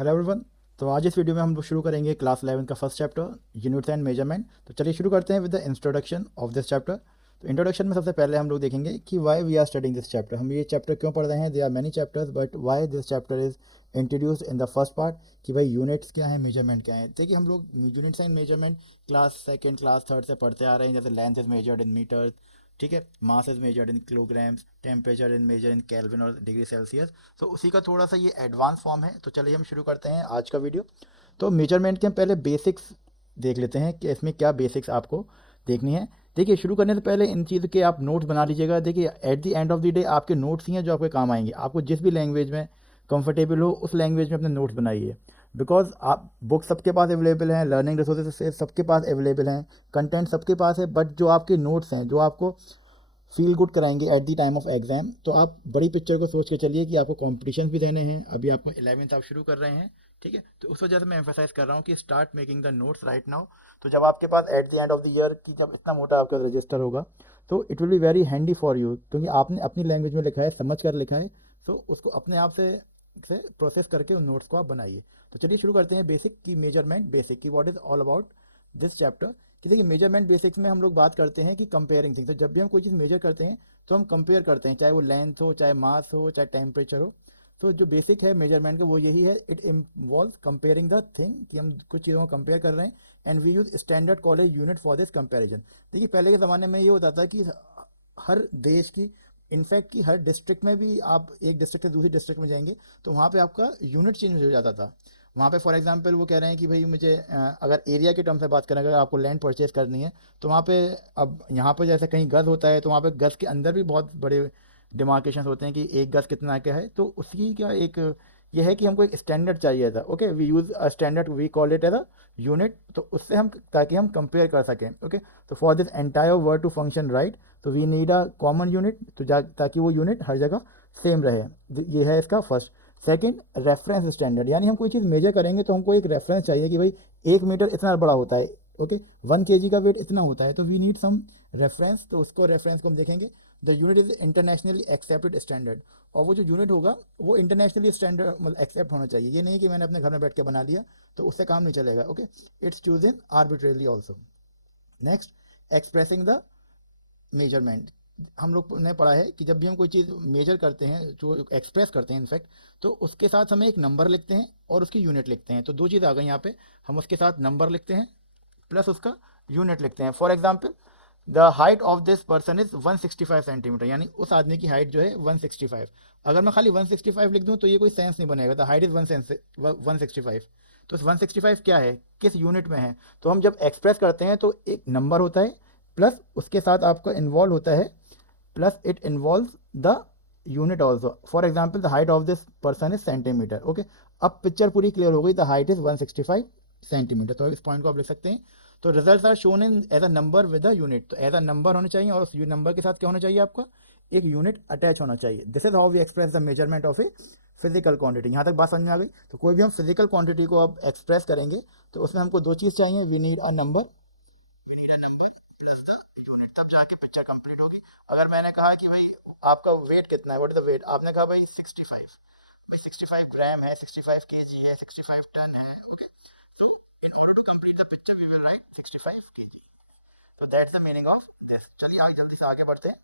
Hello everyone. तो आज इस वीडियो में हम लोग शुरू करेंगे क्लास 11 का first chapter units and measurement. तो चलिए शुरू करते हैं with the introduction of this chapter. तो इंट्रोडक्शन में सबसे पहले हम लोग देखेंगे कि why we are studying this chapter, हम ये चैप्टर क्यों पढ़ रहे हैं। They are many chapters but why this chapter is introduced in the first part कि भाई यूनिट्स क्या है, मेजरमेंट क्या है। देखिए हम लोग units and measurement class second class third से पढ़ते आ रहे हैं, जैसे length is measured in metres, ठीक है, mass is measured in kilograms, temperature is measured in Kelvin और डिग्री सेल्सियस। तो उसी का थोड़ा सा ये एडवांस फॉर्म है। तो चलिए हम शुरू करते हैं आज का वीडियो। तो मेजरमेंट के हम पहले बेसिक्स देख लेते हैं कि इसमें क्या बेसिक्स आपको देखनी है। देखिए शुरू करने से पहले इन चीज़ के आप नोट्स बना लीजिएगा। देखिए eight the end of the day आपके नोट्स ही हैं जो आपके काम आएंगे। आपको जिस भी लैंग्वेज में कंफर्टेबल हो उस लैंग्वेज में अपने नोट्स बनाइए। बिकॉज आप बुक सबके पास अवेलेबल हैं, लर्निंग रिसोर्सेज सबके पास अवेलेबल हैं, कंटेंट सबके पास है, बट जो आपके नोट्स हैं जो आपको फील गुड कराएंगे at the time of exam. तो आप बड़ी पिक्चर को सोच के चलिए कि आपको कॉम्पिटिशन भी देने हैं, अभी आपको 11th आप शुरू कर रहे हैं, ठीक है। तो उस वजह से मैं एम्फोसाइज कर रहा हूँ कि start making the notes right now. तो जब आपके पास at the end of the year की जब इतना मोटा आपका रजिस्टर होगा तो it will be very handy for you, क्योंकि आपने अपनी लैंग्वेज में लिखा है, समझ कर लिखा है। तो उसको अपने आप से प्रोसेस करके उन नोट्स को आप बनाइए। तो चलिए शुरू करते हैं बेसिक की मेजरमेंट, बेसिक की what is all about this chapter. कि देखिए मेजरमेंट बेसिक्स में हम लोग बात करते हैं कि कंपेयरिंग थिंग्स। तो जब भी हम कोई चीज़ मेजर करते हैं तो हम कंपेयर करते हैं, चाहे वो लेंथ हो, चाहे मास हो, चाहे टेम्परेचर हो। तो जो बेसिक है मेजरमेंट का वो यही है, it involve comparing the thing, कि हम कुछ चीज़ों को कंपेयर कर रहे हैं। And we use standard college unit for this comparison. देखिए पहले के ज़माने में ये होता था कि हर देश की, इनफैक्ट कि हर डिस्ट्रिक्ट में भी आप एक डिस्ट्रिक्ट से दूसरी डिस्ट्रिक्ट में जाएंगे तो वहाँ पे आपका यूनिट चेंज हो जाता था। वहाँ पे फॉर एग्जांपल वो कह रहे हैं कि भाई मुझे अगर एरिया के टर्म से बात करें, अगर आपको लैंड परचेज करनी है तो वहाँ पे, अब यहाँ पे जैसे कहीं गज होता है तो वहाँ पे गज के अंदर भी बहुत बड़े डिमार्केशन होते हैं कि एक गज कितना क्या है। तो उसकी क्या एक ये है कि हमको एक स्टैंडर्ड चाहिए था। Okay, we use a standard, we call it as a unit. तो उससे हम, ताकि हम कंपेयर कर सकें। ओके, तो for this entire word to function right, तो we need a common unit, तो ताकि वो यूनिट हर जगह सेम रहे। ये है इसका फर्स्ट। सेकंड, रेफरेंस स्टैंडर्ड, यानी हम कोई चीज़ मेजर करेंगे तो हमको एक रेफरेंस चाहिए कि भाई 1 मीटर इतना बड़ा होता है, ओके, 1 kg का वेट इतना होता है, तो वी नीड सम रेफरेंस। तो उसको रेफरेंस को हम देखेंगे, the unit is internationally accepted standard. और वो जो यूनिट होगा वो इंटरनेशनली स्टैंडर्ड मतलब एक्सेप्ट होना चाहिए। ये नहीं कि मैंने अपने घर में बैठ के बना लिया तो उससे काम नहीं चलेगा। Okay, it's choose in arbitrarily also. Next, expressing the measurement. हम लोग ने पढ़ा है कि जब भी हम कोई चीज़ मेजर करते हैं, जो एक्सप्रेस करते हैं इनफैक्ट, तो उसके साथ हमें एक नंबर लिखते हैं और उसकी यूनिट लिखते हैं। तो दो चीज़ आ गई यहाँ पे, हम उसके साथ नंबर लिखते हैं प्लस उसका यूनिट लिखते हैं। For example, the height of this person is 165 centimetre, यानी उस आदमी की हाइट जो है 165। अगर मैं खाली 165 लिख दूं तो ये कोई सेंस नहीं बनेगा। The height is 165। तो 165 क्या है, किस यूनिट में है। तो हम जब एक्सप्रेस करते हैं तो एक नंबर होता है प्लस उसके साथ आपका इन्वॉल्व होता है, plus it involve the unit also. For example, the height of this person is centimetre. Okay, अब पिक्चर पूरी क्लियर हो गई, द हाइट इज 165 सेंटीमीटर। तो इस पॉइंट को आप लिख सकते हैं। तो result are shown in as a number with a unit. तो एज अ नंबर होने चाहिए और उस नंबर के साथ क्या होना चाहिए, आपका एक यूनिट अटैच होना चाहिए। This is how we express the measurement of a physical quantity. यहाँ तक बात समझ में आ गई। तो कोई भी हम फिजिकल क्वांटिटी को अब एक्सप्रेस करेंगे तो उसमें हमको दो चीज़ चाहिए, we need a number, we need a number plus the unit, तब जाके पिक्चर कंप्लीट होगी। अगर मैंने कहा कि भाई आपका वेट कितना है, व्हाट इज द वेट, आपने कहा भाई 65, भाई 65 ग्राम है, 65 केजी है, 65 टन है। Okay, so in order to complete the picture we will write 65 kg. तो that's the meaning of this. चलिए आगे जल्दी से आगे बढ़ते हैं।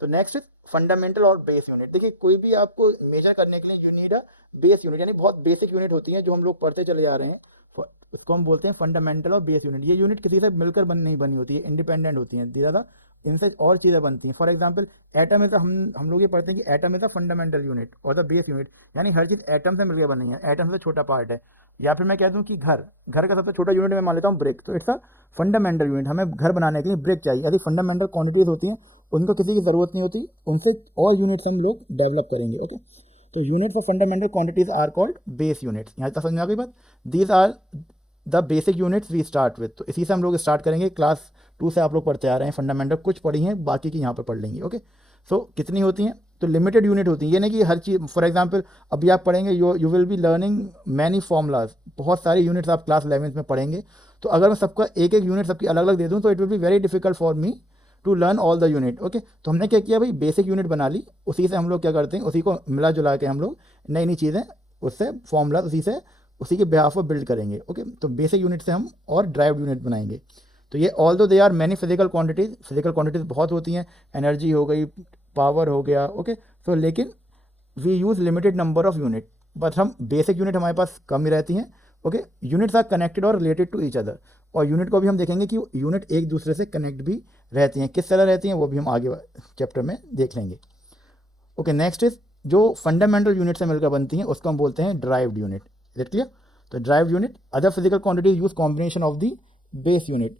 तो नेक्स्ट इज फंडामेंटल और बेस यूनिट। देखिए कोई भी आपको मेजर करने के लिए you need a base unit, यानी बहुत बेसिक यूनिट होती है जो हम लोग पढ़ते चले जा रहे हैं। उसको हम बोलते हैं फंडामेंटल और बेस यूनिट। ये यूनिट किसी से मिलकर नहीं बनी होती है, इंडिपेंडेंट होती हैं, ज़्यादा इनसे और चीज़ें बनती हैं। फॉर एग्जाम्पल, एटम इज, हम लोग ये पढ़ते हैं कि atom is a fundamental unit और द बेस यूनिट, यानी हर चीज़ एटम से मिलकर बनी है, एटम से छोटा पार्ट है। या फिर मैं कह दूं कि घर घर का सबसे छोटा यूनिट मैं मान लेता हूँ ब्रिक, तो इट्स अ फंडामेंटल यूनिट। हमें घर बनाने के लिए ब्रिक चाहिए। यदि फंडामेंटल क्वांटिटीज होती हैं उनको किसी की ज़रूरत नहीं होती, उनसे और यूनिट्स हम लोग डेवलप करेंगे। ओके, तो units of fundamental quantities are called base units. यहाँ तक समझ आ गई बात। These are the basic units we start with. तो इसी से हम लोग स्टार्ट करेंगे। क्लास 2 से आप लोग पढ़ते आ रहे हैं, फंडामेंटल कुछ पढ़ी हैं, बाकी की यहाँ पर पढ़ लेंगे। ओके, सो कितनी होती हैं, तो लिमिटेड यूनिट होती है, ये नहीं कि हर चीज़। फॉर एग्जांपल अभी आप पढ़ेंगे, you will be learning many formulas, बहुत सारी यूनिट्स आप क्लास 11th में पढ़ेंगे। तो अगर मैं सबका एक एक यूनिट सबकी अलग अलग दे दूँ तो it will be very difficult for me to learn all the unit. Okay, तो हमने क्या किया भाई, बेसिक यूनिट बना ली, उसी से हम लोग क्या करते हैं, उसी को मिला जुला के हम लोग नई नई चीज़ें, उससे फॉर्मूला उसी से उसी के बिहाफ पर बिल्ड करेंगे। ओके, तो बेसिक यूनिट से हम और ड्राइव्ड यूनिट बनाएंगे। तो ये although they are many physical quantities बहुत होती हैं, एनर्जी हो गई, पावर हो गया। ओके, तो लेकिन we use limited number of unit, but हम बेसिक यूनिट हमारे पास कम ही रहती हैं। ओके, यूनिट्स आर कनेक्टेड और रिलेटेड टू ईच अदर, और यूनिट को भी हम देखेंगे कि यूनिट एक दूसरे से कनेक्ट भी रहती हैं, किस तरह रहती हैं वो भी हम आगे चैप्टर में देख लेंगे। ओके, नेक्स्ट इज जो फंडामेंटल यूनिट से मिलकर बनती हैं उसको हम बोलते हैं ड्राइव्ड यूनिट। Is clear? तो derived unit, other physical quantities use combination of the base unit,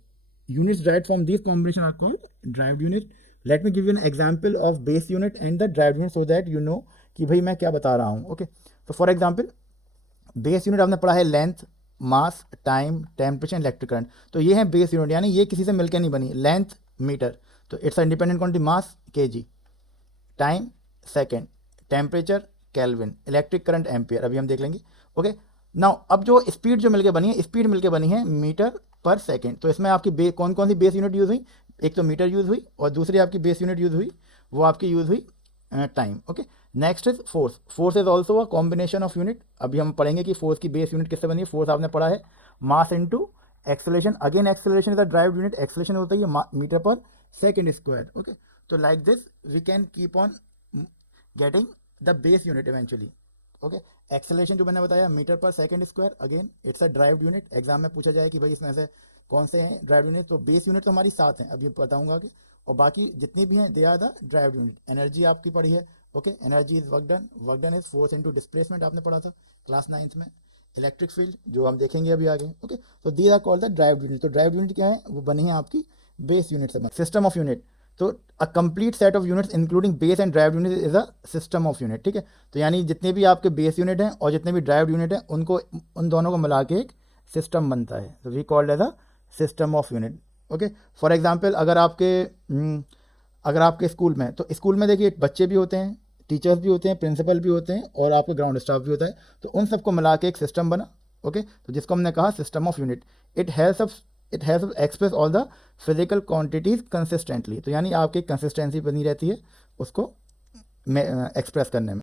units derived from these combination are called derived unit. Let me give you an example of base unit and the derived unit so that you know कि भाई मैं क्या बता रहा हूँ। Okay, तो for example base unit आपने पढ़ा है लेंथ, मास, टाइम, टेम्परेचर, इलेक्ट्रिक करंट। तो ये है बेस यूनिट, यानी ये किसी से मिलकर नहीं बनी। लेंथ मीटर, तो it's independent quantity, mass KG, time second, temperature kelvin, electric current ampere, अभी हम देख लेंगे। ओके, नाउ अब जो स्पीड जो मिलकर बनी है, स्पीड मिलकर बनी है मीटर पर सेकेंड। तो इसमें आपकी कौन कौन सी बेस यूनिट यूज़ हुई? एक तो मीटर यूज़ हुई और दूसरी आपकी बेस यूनिट यूज़ हुई, वो आपकी यूज़ हुई time. Okay, next is force. Force is also a combination of unit. अभी हम पढ़ेंगे कि फोर्स की बेस यूनिट किससे बनी है। फोर्स आपने पढ़ा है mass into acceleration, again acceleration is a derived unit, acceleration होता है ये मीटर पर सेकेंड स्क्वायर। ओके, तो like this we can keep on getting the base unit eventually. Okay, acceleration जो मैंने बताया मीटर पर second square, again it's a derived unit. Exam में पूछा जाए कि भाई इसमें से कौन से हैं ड्राइव्ड यूनिट, तो बेस यूनिट तो हमारी 7 हैं, अभी बताऊंगा कि, और बाकी जितनी भी हैं they are the derived unit. Energy आपकी पढ़ी है। Okay, energy is work done is force into displacement, आपने पढ़ा था क्लास 9th में। इलेक्ट्रिक फील्ड जो हम देखेंगे अभी आगे। ओके, तो these are called the derived unit. तो ड्राइव्ड यूनिट क्या है? वो बनी है आपकी बेस यूनिट से। सिस्टम ऑफ यूनिट, तो a complete set of units including base and derived unit is a system of unit. ठीक है, तो यानी जितने भी आपके बेस यूनिट हैं और जितने भी ड्राइव्ड यूनिट हैं उनको, उन दोनों को मिला के एक सिस्टम बनता है। तो we called as a system of unit. Okay, for example अगर आपके स्कूल में, तो स्कूल में देखिए बच्चे भी होते हैं, टीचर्स भी होते हैं, प्रिंसिपल भी होते हैं, और आपका ग्राउंड स्टाफ भी होता है। तो उन सबको मिला के एक सिस्टम बना। ओके, तो जिसको हमने कहा system of unit. It has express all the physical quantities consistently. तो यानी आपकी कंसिस्टेंसी बनी रहती है उसको एक्सप्रेस करने में।